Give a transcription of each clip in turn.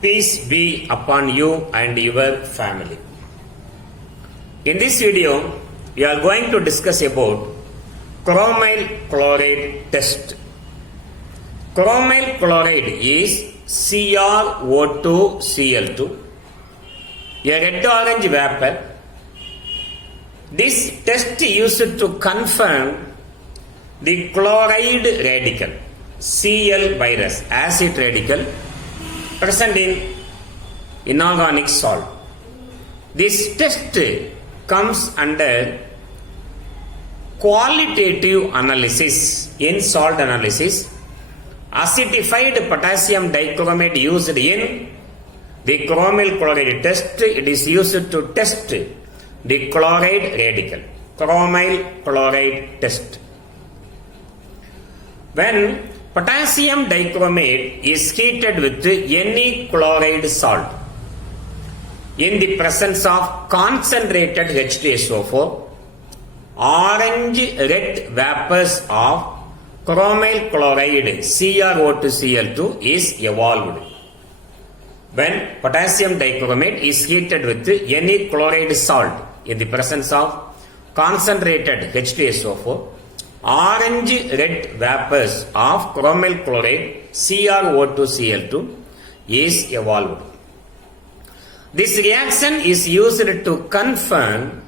Peace be upon you and your family. In this video, we are going to discuss about chromyl chloride test. Chromyl chloride is CrO2Cl2, a red-orange vapor. This test used to confirm the chloride radical, Cl virus, acid radical, present in inorganic salt. This test comes under qualitative analysis. In salt analysis, acidified potassium dichromate used in the chromyl chloride test, it is used to test the chloride radical, chromyl chloride test. When potassium dichromate is heated with any chloride salt in the presence of concentrated H2SO4, orange-red vapors of chromyl chloride CrO2Cl2 is evolved. When potassium dichromate is heated with any chloride salt in the presence of concentrated H2SO4, orange-red vapors of chromyl chloride CrO2Cl2 is evolved. This reaction is used to confirm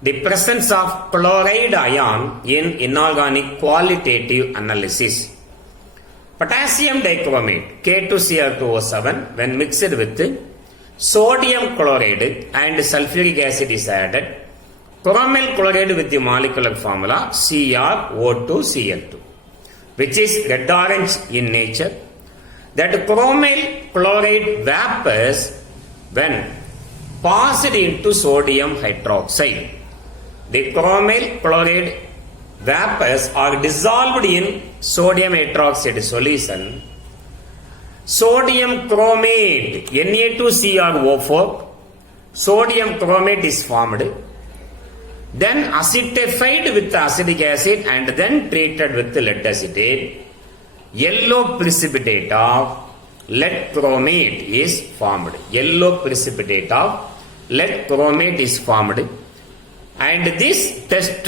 the presence of chloride ion in inorganic qualitative analysis. Potassium dichromate K2Cl2O7 when mixed with sodium chloride and sulfuric acid is added, chromyl chloride with the molecular formula CrO2Cl2, which is red-orange in nature. That chromyl chloride vapors when passed into sodium hydroxide. The chromyl chloride vapors are dissolved in sodium hydroxide solution. Sodium chromate Na2CrO4, sodium chromate is formed, then acidified with acetic acid and then treated with lead acetate. Yellow precipitate of lead chromate is formed. Yellow precipitate of lead chromate is formed, and this test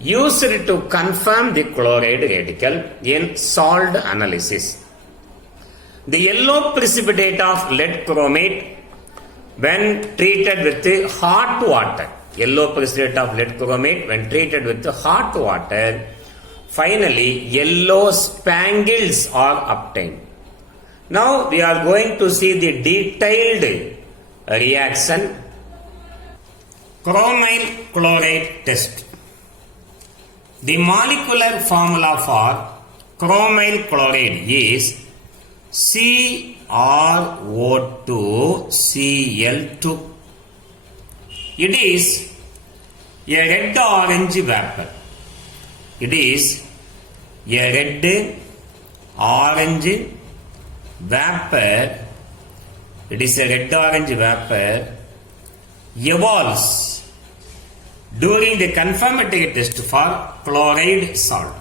used to confirm the chloride radical in salt analysis. The yellow precipitate of lead chromate when treated with hot water, yellow precipitate of lead chromate when treated with hot water, finally yellow spangles are obtained. Now we are going to see the detailed reaction. Chromyl chloride test. The molecular formula for chromyl chloride is CrO2Cl2. It is a red-orange vapor. It is a red-orange vapor. It is a red-orange vapor evolves during the confirmatory test for chloride salt.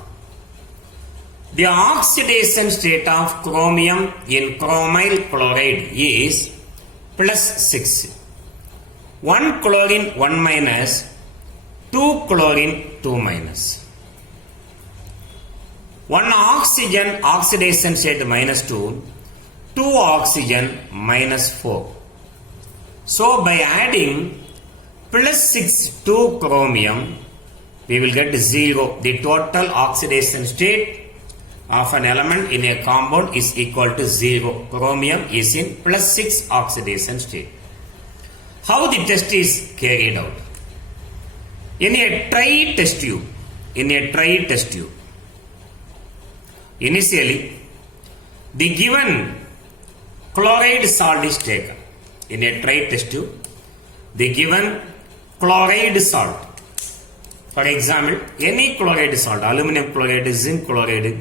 The oxidation state of chromium in chromyl chloride is +6. 1 chlorine 1 minus, 2 chlorine 2 minus. 1 oxygen oxidation state -2, 2 oxygen -4. So by adding +6 to chromium, we will get 0. The total oxidation state of an element in a compound is equal to 0. Chromium is in +6 oxidation state. How the test is carried out? In a try test tube, initially the given chloride salt is taken. In a try test tube, the given chloride salt, for example, any chloride salt, aluminum chloride, zinc chloride,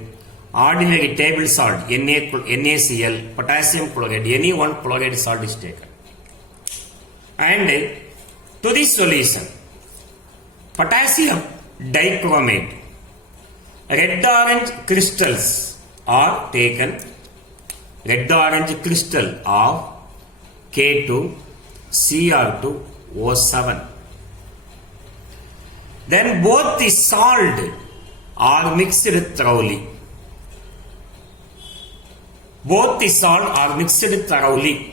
ordinary table salt, NaCl, potassium chloride, any one chloride salt is taken. And to this solution, potassium dichromate, red orange crystals are taken red orange crystal of K2Cr2O7. Then both the salt are mixed thoroughly. Both the salt are mixed thoroughly.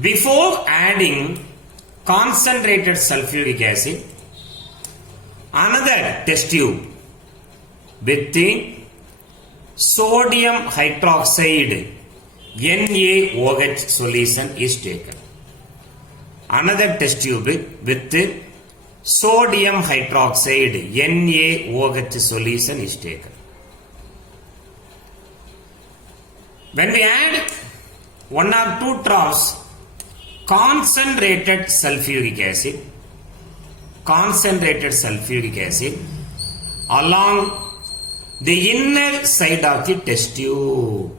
Before adding concentrated sulfuric acid, another test tube with the sodium hydroxide NaOH solution is taken. Another test tube with the sodium hydroxide NaOH solution is taken. When we add 1 or 2 drops concentrated sulfuric acid along the inner side of the test tube,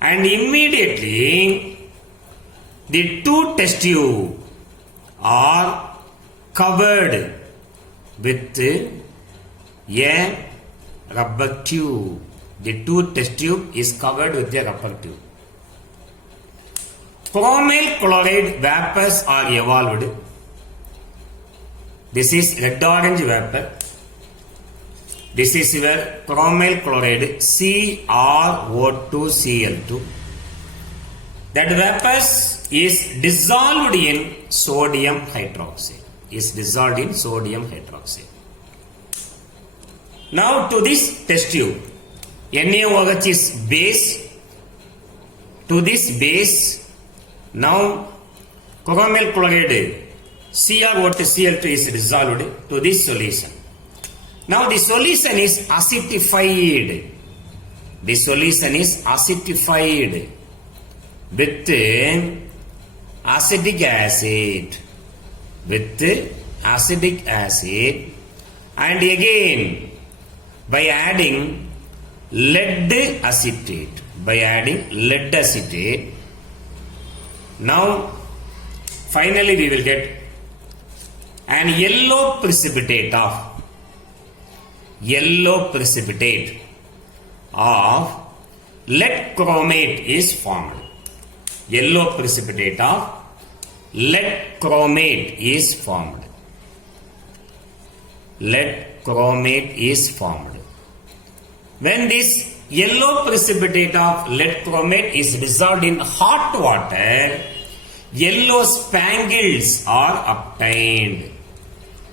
and immediately the 2 test tubes are covered with a rubber tube. The 2 test tube is covered with a rubber tube. Chromyl chloride vapors are evolved. This is red orange vapor. This is your chromyl chloride CrO2Cl2. That vapors is dissolved in sodium hydroxide. Now to this test tube, NaOH is base. To this base, now chromyl chloride CrO2Cl2 is dissolved to this solution. Now the solution is acidified. With acetic acid, and again by adding lead acetate. Now finally we will get an yellow precipitate of lead chromate is formed. Yellow precipitate of lead chromate is formed. When this yellow precipitate of lead chromate is dissolved in hot water, yellow spangles are obtained.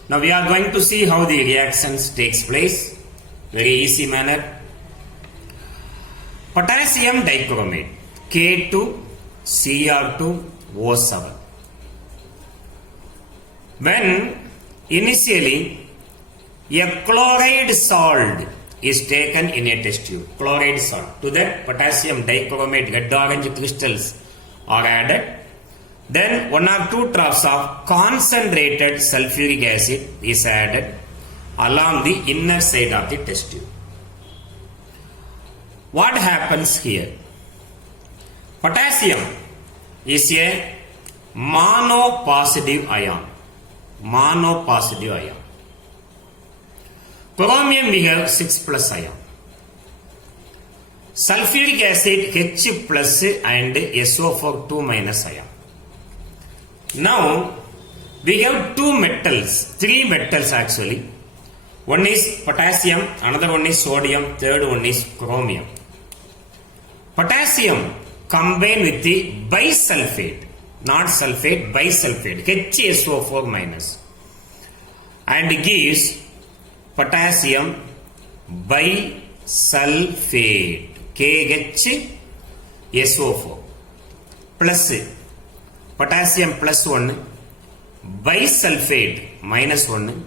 Now we are going to see how the reactions takes place. Very easy manner. Potassium dichromate K2Cr2O7. When initially a chloride salt is taken in a test tube, chloride salt, to that potassium dichromate red orange crystals are added. Then 1 or 2 drops of concentrated sulfuric acid is added along the inner side of the test tube. What happens here? Potassium is a monopositive ion. Chromium we have 6+ ion. Sulfuric acid H+ and SO4 2- ion. Now we have 3 metals actually. One is potassium, another one is sodium, third one is chromium. Potassium combine with the bisulfate, not sulfate, bisulfate, HSO4- and gives potassium bisulfate, KHSO4 plus potassium +1, bisulfate -1.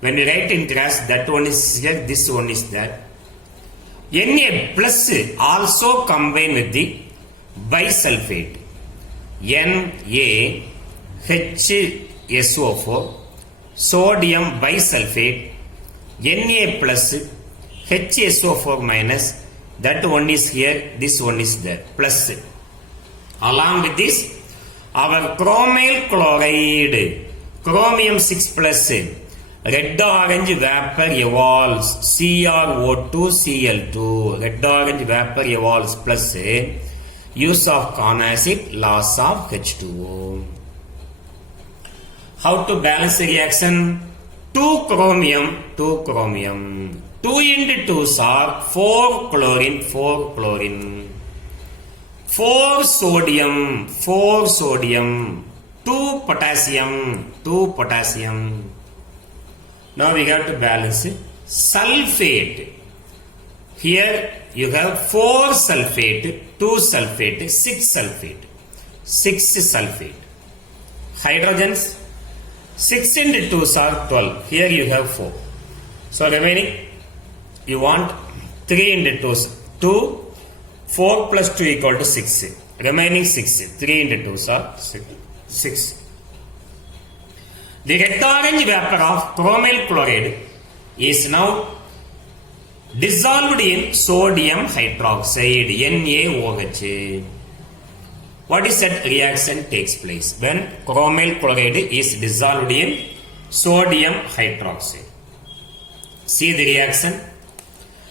When we write in class, that one is here, this one is there. Na plus also combine with the bisulfate, NaHSO4, sodium bisulfate, Na plus HSO4-, that one is here, this one is there, plus. Along with this, our chromyl chloride, chromium 6+, Red-orange vapor evolves CrO2Cl2. Red-orange vapor evolves plus use of corn acid, loss of H2O. How to balance the reaction? 2 chromium. 2 into 2 are 4 chlorine, 4 chlorine. 4 sodium, 2 potassium, 2 potassium. Now we have to balance sulfate. Here you have 4 sulfate, 2 sulfate, 6 sulfate. 6 sulfate. Hydrogens, 6 into 2 are 12. Here you have 4. So remaining, you want 3 into 2, 2. 4 plus 2 equal to 6. Remaining 6. 3 into 2 are 6. The red-orange vapor of chromyl chloride is now dissolved in sodium hydroxide, NaOH. What is that reaction takes place when chromyl chloride is dissolved in sodium hydroxide? See the reaction.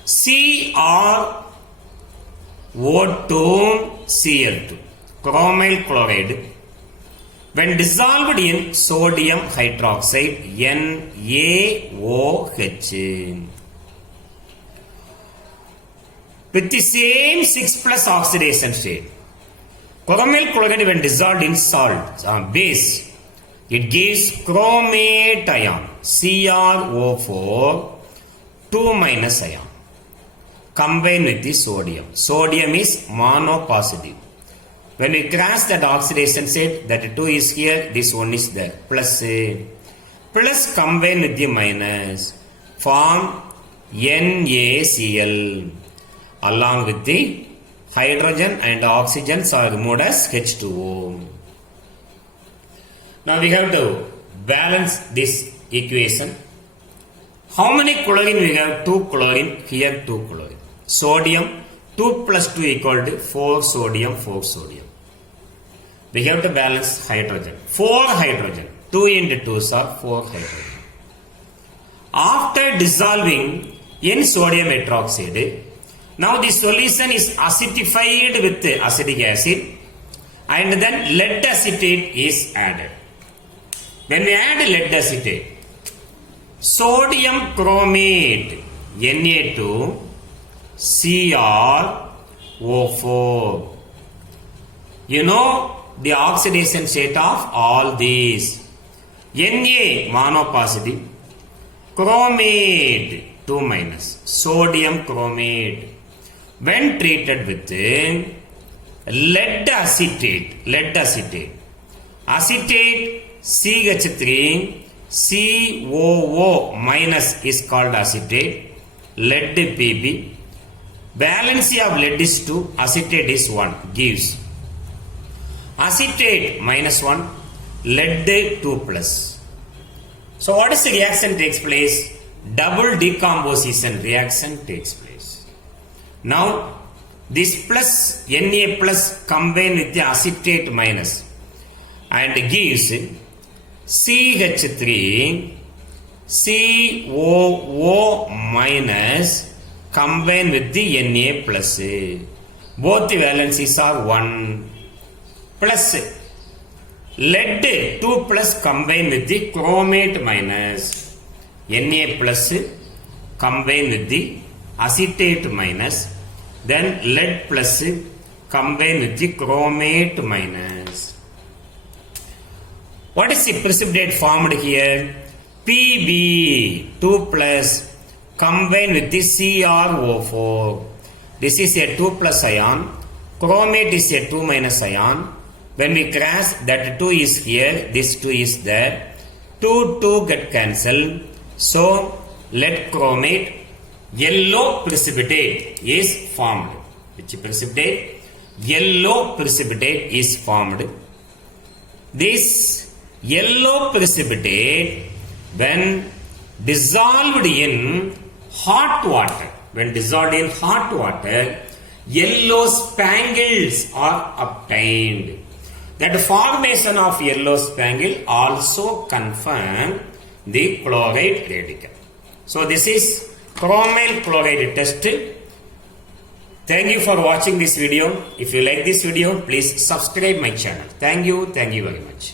CrO2Cl2, chromyl chloride, when dissolved in sodium hydroxide, NaOH. With the same 6+ oxidation state, chromyl chloride when dissolved in salt, base, it gives chromate ion, CrO4, 2- ion. Combine with the sodium. Sodium is monopositive. When we cross that oxidation state, that 2 is here, this 1 is there. Plus combine with the minus, form NaCl. Along with the hydrogen and oxygens are removed as H2O. Now we have to balance this equation. How many chlorine we have? 2 chlorine, here 2 chlorine. Sodium, 2 plus 2 equal to 4 sodium, 4 sodium. We have to balance hydrogen. 4 hydrogen. 2 into 2 are 4 hydrogen. After dissolving in sodium hydroxide, now the solution is acidified with acetic acid and then lead acetate is added. When we add lead acetate, sodium chromate, Na2CrO4. You know the oxidation state of all these. Na monopositive, chromate 2-, sodium chromate. When treated with lead acetate, acetate CH3, COO- is called acetate, lead Pb. Balance of lead is 2, acetate is 1, gives acetate -1, lead 2+. So what is the reaction takes place? Double decomposition reaction takes place. Now this plus Na plus combine with the acetate minus and gives CH3 COO- combine with the Na plus. Both the valencies are 1 plus lead 2+ combine with the chromate minus. Na plus combine with the acetate minus, then lead plus combine with the chromate minus. What is the precipitate formed here? Pb 2+ combine with the CrO4. This is a 2+ ion. Chromate is a 2- ion. When we cross, that 2 is here, this 2 is there. 2 get cancelled. So lead chromate, yellow precipitate is formed. Which precipitate? Yellow precipitate is formed. This yellow precipitate, when dissolved in hot water, yellow spangles are obtained. That formation of yellow spangle also confirm the chloride radical. So this is chromyl chloride test. Thank you for watching this video. If you like this video, please subscribe my channel. Thank you very much.